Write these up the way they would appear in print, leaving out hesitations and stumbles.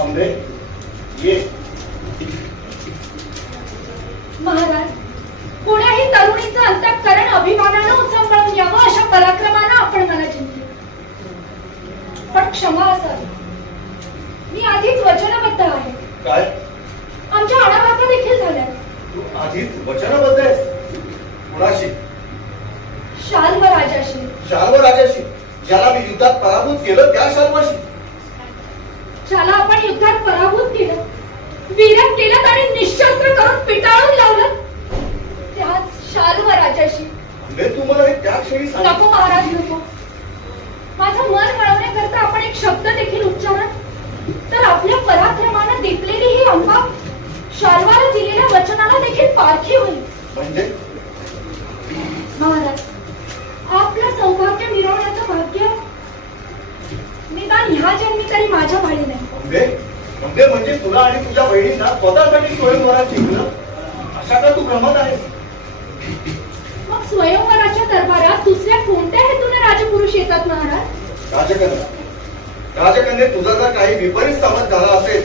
आंबे ये. महाराज, कोण्याही तरुणीचं अंतःकरण अभिमानानं उचंबळून यावं अशा पराक्रमानं आपण मला जिंकले. पण क्षमा असावी, मी आधीच वचनबद्ध आहे. काय? आमच्या आडाभाका देखील झाल्या. तू आधीच वचनबद्ध आहेस? कुणाशी? शाल्व राजाशी. शाल्व राजाशी? ज्याला मी युद्धात पराभूत केलं त्या शाल्वाशी? ज्याला आपण युद्धात पराभूत केलं, वीर्यात केलं आणि निशस्त्र करून पिटाळून लावलं, त्याच शाल्व राजाशी. आंबे, तू मला हे त्या क्षणी सांग. नको महाराज, नको. माझं मन वळवण्याकरता आपण एक शब्द देखील उच्चारत तर आपल्या पराक्रमानं दीपलेली ही अंबा शाल्वाला दिलेल्या वचनाला देखील पारखी होईल. म्हणजे? महाराज, आपलं सौभाग्य मिरवण्याचं भाग्य निदान ह्या जन्मी तरी माझ्या भाडी नाही. आंबे, म्हणजे तुला आणि तुझ्या बहिणींना स्वतःसाठी स्वयंवरात जिंकलं अशा का तू भ्रमत आहेस? मग स्वयंवराच्या दरबारात दुसऱ्या कोणत्या हेतूने राजपुरुष येतात महाराज? राजकन्ये, तुझा जर काही विपरीत समज झाला असेल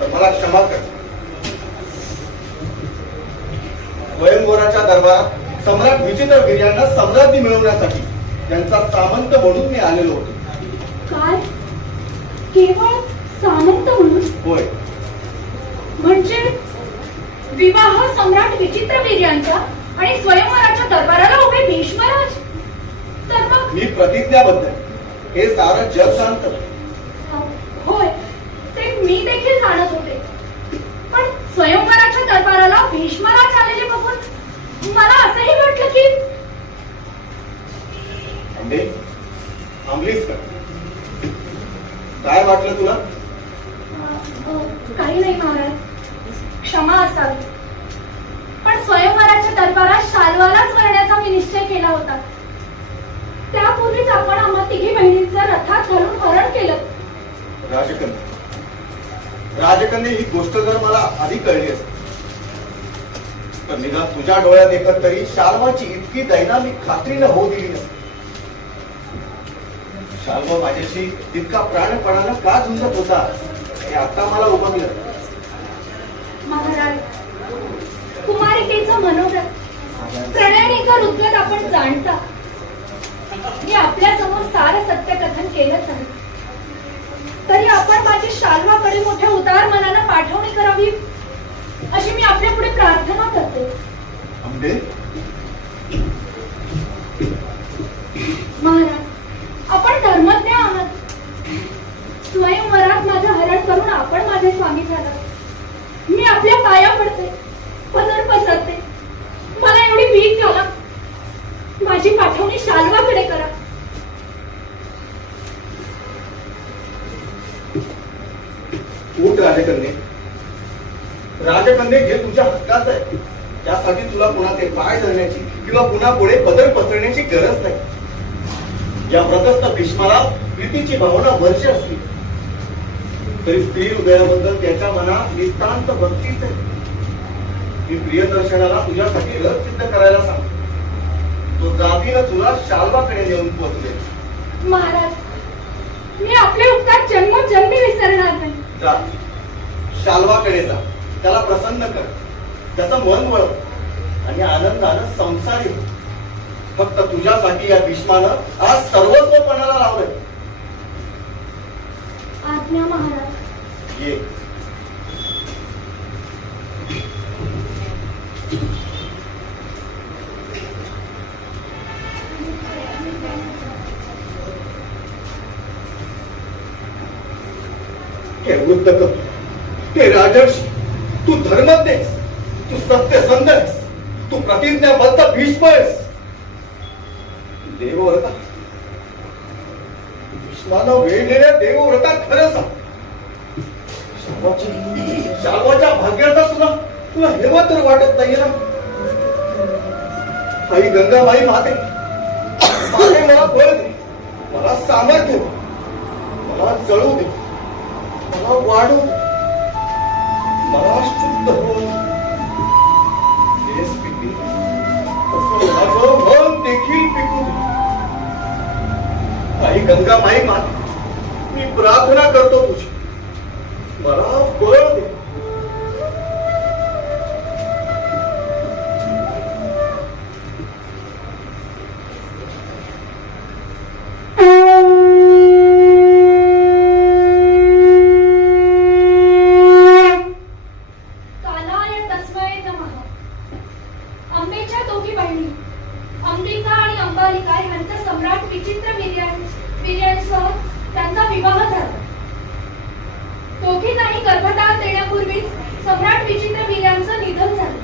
तर मला क्षमा कर. स्वयंवराच्या दरबारात सम्राट विचित्रवीर्यांना सम्राज्ञी मिळवण्यासाठी त्यांचा सामंत म्हणून मी आलेलो होतो. काय? केवळ सामंत म्हणून? होय. म्हणजे विवाह सम्राट विचित्रवीर्यांचा आणि स्वयंवराच्या दरबाराला उभे भीष्मराज? तर मग मी प्रतिज्ञाबद्ध आहे, हे सारं जग जाणतं. होय, ते मी देखील जाणत होते. पण स्वयंवराच्या दरबाराला भीष्मराज आलेले बघून मला असंही वाटलं की आंबे, थांबलीस का? काय वाटलं तुला? काही नाही महाराज, क्षमा असावी. पण स्वयंवराच्या दरबारात शाल्वालाच करण्याचा मी निश्चय केला होता. त्यापूर्वीच आपण आम्हा तिघी बहिणींचं रथात घालून हरण केलं. राजकन्ये, ही गोष्ट जर मला आधी कळली असती तर निदान तुझ्या डोळ्यात देखत तरी शाल्वाची इतकी दैना मी खात्रीनं होऊ दिली नसती. शाल्व माझ्याशी तितका प्राणपणानं का झुंजत होता हे आता मला उमगलं. महाराज, कुमारिकेचं मनोरथ, प्रणयिनीचं उद्गत आपण जाणता. मी आपल्या समोर सारं सत्य कथन केलंच आहे. तरी आपण माझी शाल्वाकडे मोठ्या उदार मनानं पाठवणी करावी अशी मी आपल्या पुढे प्रार्थना करते. आंबे, महाराज, आपण धर्मज्ञ आहात. स्वयंवरात माझं हरण करून आपण माझे स्वामी झालात. मी आपल्या पाया पडते, पदर पसरते. मला एवढी भीक घाला. माझी पाठवणी शाल्वाकडे करा. उठ राजकन्ये. राजकन्ये, जे तुझ्या हक्काचं आहे त्यासाठी तुला कुणाचे पाय धरण्याची किंवा पुन्हा पुढे पदर पसरण्याची गरज नाही. या व्रतस्थ भीष्माला प्रीतीची भावना वर्ष असली तरी स्त्री हृदयाबद्दल त्याच्या मनात नितांत भक्तीच आहे. मी प्रियदर्शनाला तुझ्यासाठी रथ सिद्ध करायला सांग. तो जातीनं तुला शाल्वाकडे नेऊन पोहोचले. महाराज, मी आपले उपकार जन्मोजन्मी विसरणार नाही. जा, शाल्वाकडे जा, त्याला प्रसन्न कर, त्याचं मन वळव आणि आनंदानं संसारी हो. फक्त तुझ्यासाठी या भीष्मानं आज सर्वस्व पणाला लावलंय. आज्ञा महाराज. ये. हे वृद्ध कपी, हे राजर्षी, तू धर्मज्ञ आहेस, तू सत्यसंध आहेस, तू प्रतिज्ञाबद्ध भीष्म आहेस. देवव्रता, भीष्मानं वेढलेल्या देवव्रता खरं सांग. शाल्वाच्या भाग्याचा तुला हेवा तर वाटत नाहीये ना? आई गंगाबाई माते मला बळ दे, मला सामर्थ्य दे, मला जळू दे, मला वाढू, मला शुद्ध हो. तेच पिकू, तसं माझं मन देखील पिकू दे. आई गंगाबाई माते, मी प्रार्थना करतो तुझी, मला बळ दे. कालाय तस्मै नमः. अंबेच्या दोघी बहिणी अंबिका आणि अंबालिका यांचा सम्राट विचित्र वीर्यांसह त्यांचा विवाह झाला. दोघींनाही गर्भधान देण्यापूर्वीच सम्राट विचित्र वीर्यांचं निधन झालं.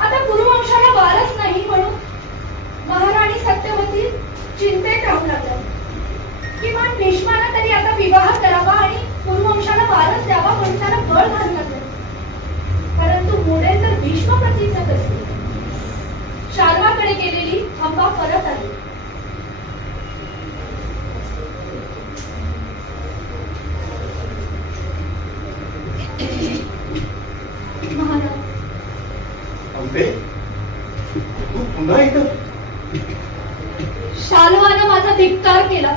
आता कुरुवंशाला वारस नाही म्हणून महाराणी सत्यवती चिंतेत राहू लागल्या. किमान भीष्माला तरी आता विवाह करावा आणि कुरुवंशाला वारस द्यावा म्हणून त्याला बळ घालू लागलं. परंतु मुळे तर भीष्म प्रतिज्ञा कसली. शाल्वाकडे गेलेली अंबा परत आली. महाराज, अंबे, तू पुन्हा इथं? शाल्वानं माझा धिक्कार केला,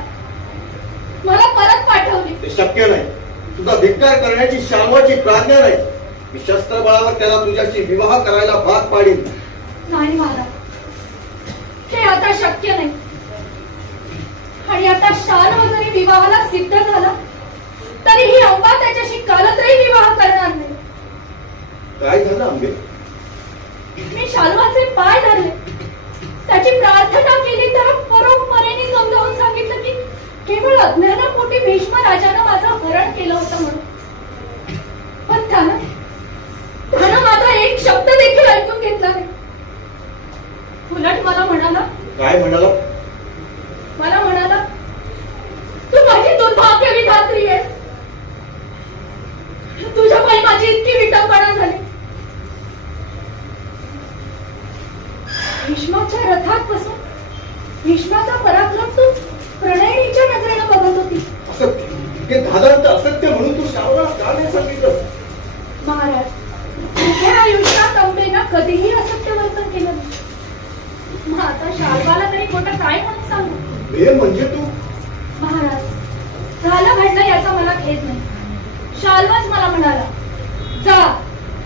मला परत पाठवली. ते शक्य नाही. तुझा धिक्कार करण्याची शाल्वाची प्राज्ञा नाही. मी शस्त्रबळावर त्याला तुझ्याशी विवाह करायला भाग पाडीन. नाही महाराज, हे आता शक्य नाही. आणि आता शाल्व जरी विवाहाला सिद्ध झाला तरी ही अंबा त्याच्याशी कालत्रही विवाह करणार नाही. काय झालं अंबे? मी शाल्वाचे पाय धरले, त्याची प्रार्थना केली, तर परोपकाराने समजावून सांगितलं की केवळ अज्ञानापोटी भीष्म राजानं माझं हरण केलं होतं म्हणून. पण त्यानं माझा एक शब्द देखील ऐकून घेतला नाही. उलट मला म्हणाला. काय म्हणाला? मला म्हणाला, तू माझी दुर्भाग्य विधात्री आहेस. तुझ्यामुळे माझी इतकी विटंबना झाली. भीष्माच्या रथात बसून भीष्माचा पराक्रम तू प्रणयिनीच्या नजरेनं बघत होती. असत्य, हे धादांत असत्य म्हणून तू शाल्वाला का नाही सांगितलं? महाराज, तुझ्या आयुष्यात अंबेनं कधीही असत्य वर्तन केलं नाही. मग आता शाल्वाला तरी खोटं काय म्हणून सांगू? हे म्हणजे तू? महाराज, झालं घडलं याचा मला खेद नाही. शाल्वच मला म्हणाला, जा,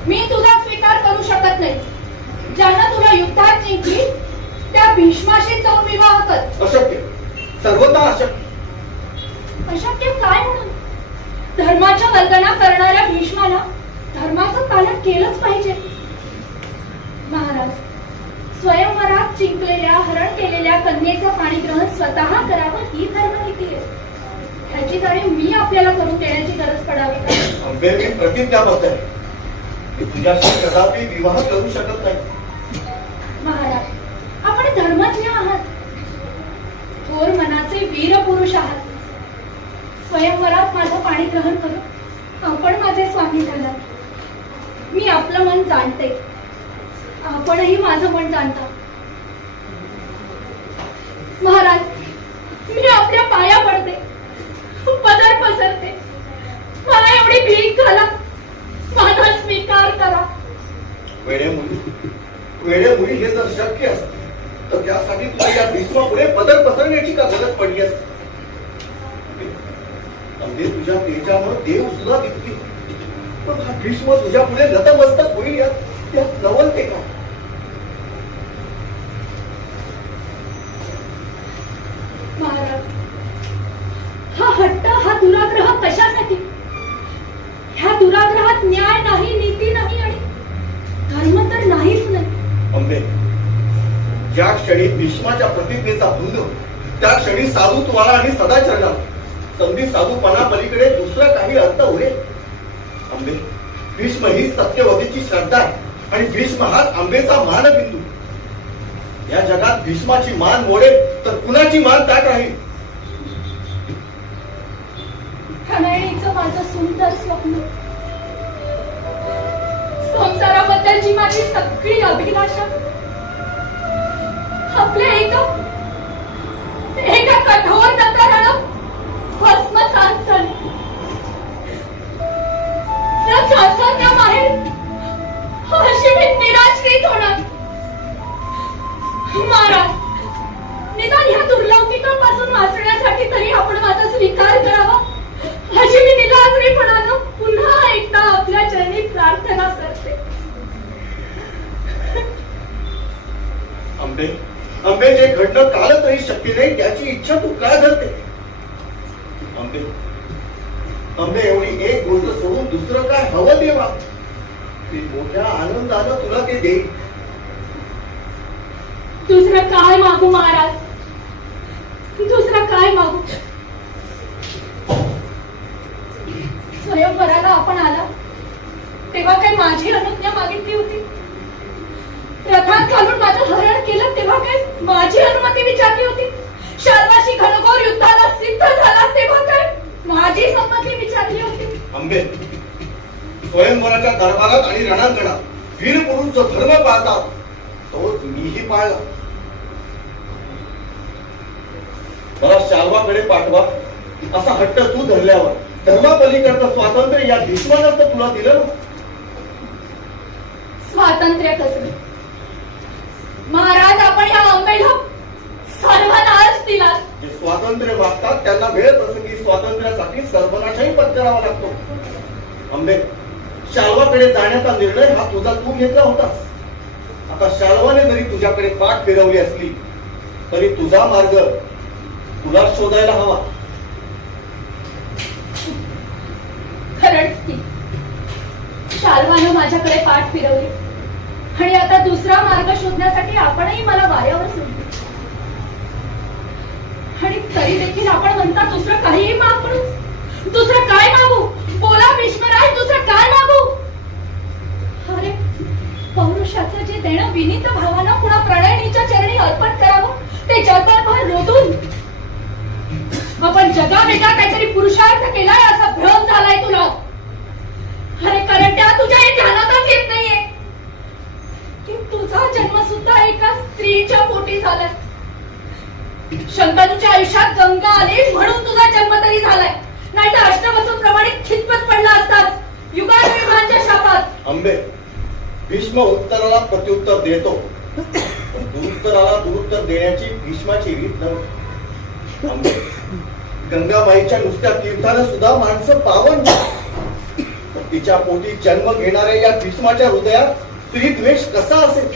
मी तुझा स्वीकार करू शकत नाही. ज्यानं तुला युद्धात जिंकली त्या भीष्माशी जाऊन विवाह कर. अशक्य, सर्वथा अशक्य. अशक्य काय म्हणून? धर्माच्या वल्गना करणाऱ्या भीष्माला धर्माचं पालन केलंच पाहिजे. महाराज, स्वयंवरात जिंकलेल्या हरण केलेल्या कन्येचं पाणीग्रहण स्वतः करावं ही धर्मनीती आहे. ह्याची जाणीव मी आपल्याला करून देण्याची गरज पडावी का? अंबे, मी प्रतिज्ञाबद्ध आहे. मी तुझ्याशी कदापि विवाह करू शकत नाही. महाराज, आपण धर्मज्ञ आहात, थोर मनाचे वीर पुरुष आहात. स्वयंवरात माझं पाणी ग्रहण करून आपण माझे स्वामी झाला. मी आपलं मन जाणते, आपणही माझं मन जाणता. महाराज, मी आपल्या पाया पडते, पदर पसरते. मला एवढी भीक घाला, माझा स्वीकार करा. वेळे मुली हे जर शक्य असते तर त्यासाठी तुला या भीष्मापुढे पदर पसरण्याची का गरज पडली असते? अंबे, तुझ्या तेजामुळे देव सुद्धा दिसतील. पण हा भीष्म तुझ्या पुढे नतमस्तक होईल यात नवलते का? महाराज, हा हट्ट, हा दुराग्रह कशासाठी? ह्या दुराग्रहात न्याय नाही, नीती नाही आणि धर्म तर नाहीच नाही. अंबे, ज्या क्षणी भीष्माच्या प्रतिज्ञेचा भंग, त्या क्षणी साधुत्वाला आणि सदाचरणाला संधी साधूपणा पलीकडे दुसरा काही अर्थ उरेल. अंबे, भीष्म ही सत्यवतीची श्रद्धा आहे आणि भीष्म हाच अंबेचा मानबिंदू. या जगात भीष्माची मान मोडेल तर कुणाची मान ताट राहील? प्रणयिनीचं माझं सुंदर स्वप्न, संसाराबद्दलची माझी सगळी अभिलाषा आपल्या एका कठोर नकारानं भस्मसात झाली. त्या सासरण्याबाहेर अशी मी निराश्रित होणार. महाराज, निदान ह्या दुर्लौकिकापासून वाचण्यासाठी तरी आपण माझा स्वीकार करावा. अशी मी निराश्रीपणानं पुन्हा पुढे जे घडणं कालच शक्य नाही त्याची इच्छा तू काय धरते? अंबे अंबे, एवढी एक गोष्ट सोडून दुसरं काय हवं देवा? ती मोठ्या आनंदानं तुला ते देईल. दुसरं काय मागू महाराज? दुसरं काय मागू? स्वयंवराला आपण आला तेव्हा काय माझी अनुज्ञा मागितली होती? रथात घालून माझं हरण केलं तेव्हा काय माझी अनुमती विचारली होती? शाल्वाशी घनघोर युद्धाला सिद्ध झाला तेव्हा काय माझी संमती विचारली होती? अंबे, स्वयंवराच्या दरबारात आणि रणांगणात वीर म्हणून जो धर्म पाळतात तोच मीही पाळला. मला शाल्वाकडे पाठवा असा हट्ट तू धरल्यावर धर्मापलीकडचं स्वातंत्र्य या भीष्मानं तर तुला दिलं ना? स्वातंत्र्य कसं महाराज? आपण या अंबेला सर्वनाश दिला. जे स्वातंत्र्य मागतात त्यांना वेळ प्रसंगी स्वातंत्र्यासाठी सर्वनाशही पत्करावा लागतो. अंबे, शाल्वाकडे जाण्याचा निर्णय हा तुझा तू घेतला होतास. आता शाल्वाने जरी तुझ्याकडे पाठ फिरवली असली तरी तुझा मार्ग तुला शोधायला हवा. खरंच की शाल्वानं माझ्याकडे पाठ फिरवली आणि आता दुसरा मार्ग शोधण्यासाठी आपणही मला वाऱ्यावर सोडले. आणि तरी देखील आपण म्हणता दुसरं काहीही माग म्हणून. दुसरं काय मागू? बोला भीष्मराज, दुसरं काय मागू? अरे, पौरुषाचं जे देणं विनीत भावानं कुणा प्रणयनीच्या चरणी अर्पण करावं ते जगभर रोधून आपण जगावेगळा काहीतरी पुरुषार्थ केलाय असा भ्रम झालाय तुला. अरे करंट्या, तुझ्या हे ध्यानातच येत नाहीये की तुझा जन्म सुद्धा एका स्त्रीच्या पोटी झालाय. शंतनूच्या आयुष्यात गंगा आली म्हणून तुझा जन्म तरी झालाय, नाही तर अष्टवसूप्रमाणे खितपत पडला असतास युगायुगांच्या शापात. अंबे, भीष्म उत्तराला प्रत्युत्तर देतो पण दुरुत्तराला दुरुत्तर देण्याची भीष्माची रीत नव्हती. अंबे, गंगाबाईच्या नुसत्या तीर्थानं सुद्धा माणसं पावन झाली. तिच्या पोटी जन्म घेणाऱ्या या भीष्माच्या हृदयात स्त्री द्वेष कसा असेल?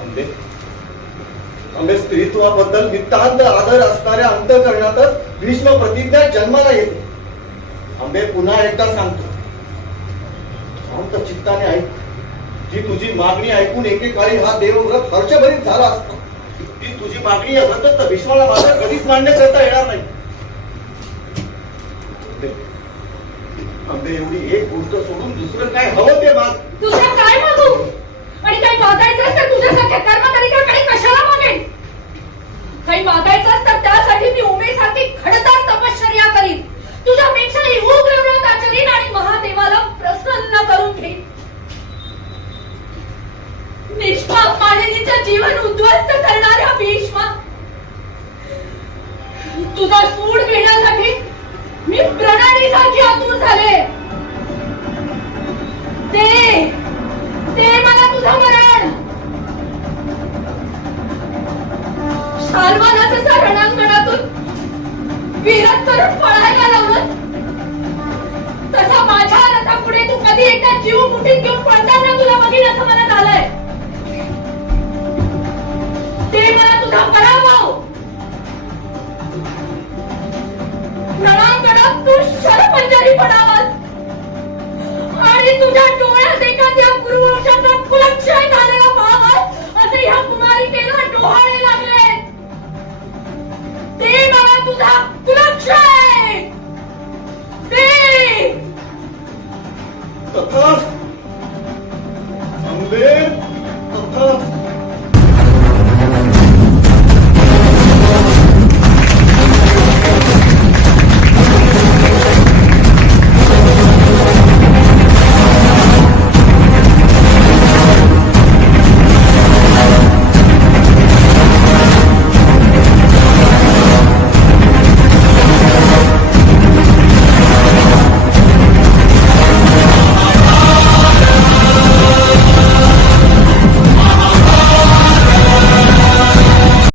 अंबे, अंबे, स्त्रीत्वाबद्दल नितांत आदर असणाऱ्या अंतःकरणातच भीष्म प्रतिज्ञा जन्माला येते. अंबे, पुन्हा एकदा सांगतो, शांत चित्ताने ऐक. जी तुझी मागणी ऐकून एकेकाळी हा देवव्रत हर्षभरीत झाला असता ती तुझी मागणी या व्रतस्थ भीष्माला मात्र कधीच मान्य करता येणार नाही. अंबे, एवढी एक गोष्ट सोडून दुसरं काय हवं ते माग. दुसरं काय मागू? आणि काही मागायचं तर तुझ्यासारख्या कर्मकरिकाकडे कशाला मागेन? काही मागायचं तर त्यासाठी मी उमेसारखी खडतर तपश्चर्या करीन, तुझ्यापेक्षाही उग्र व्रत आचरीन आणि महादेवाला प्रसन्न करून घेईन. निष्पाप मालिनीचं जीवन उद्ध्वस्त करणाऱ्या भीष्मा, तुझा सूड घेण्यासाठी मी प्रणालीसारखी आतुर झाले. ते मला तुझं मरण. शाल्वाला जसा रणांगणातून विरत करून पळायला लावलं तसा माझ्या रथापुढे तू कधी एकदा जीव मुठीत घेऊन पळताना तुला बघीन असं मला झालंय. ते मला तुझा पराभव. रणांगणात तू शरपंजरी पडावास आणि तुझ्या डोळ्यात एखाद्या कुरुवंशाचा कुलक्षय झालेला पाहावास असे ह्या कुमारिकेला डोहाळे लागले. ते मला तुझा कुलक्षय दे. तथाच अंबे,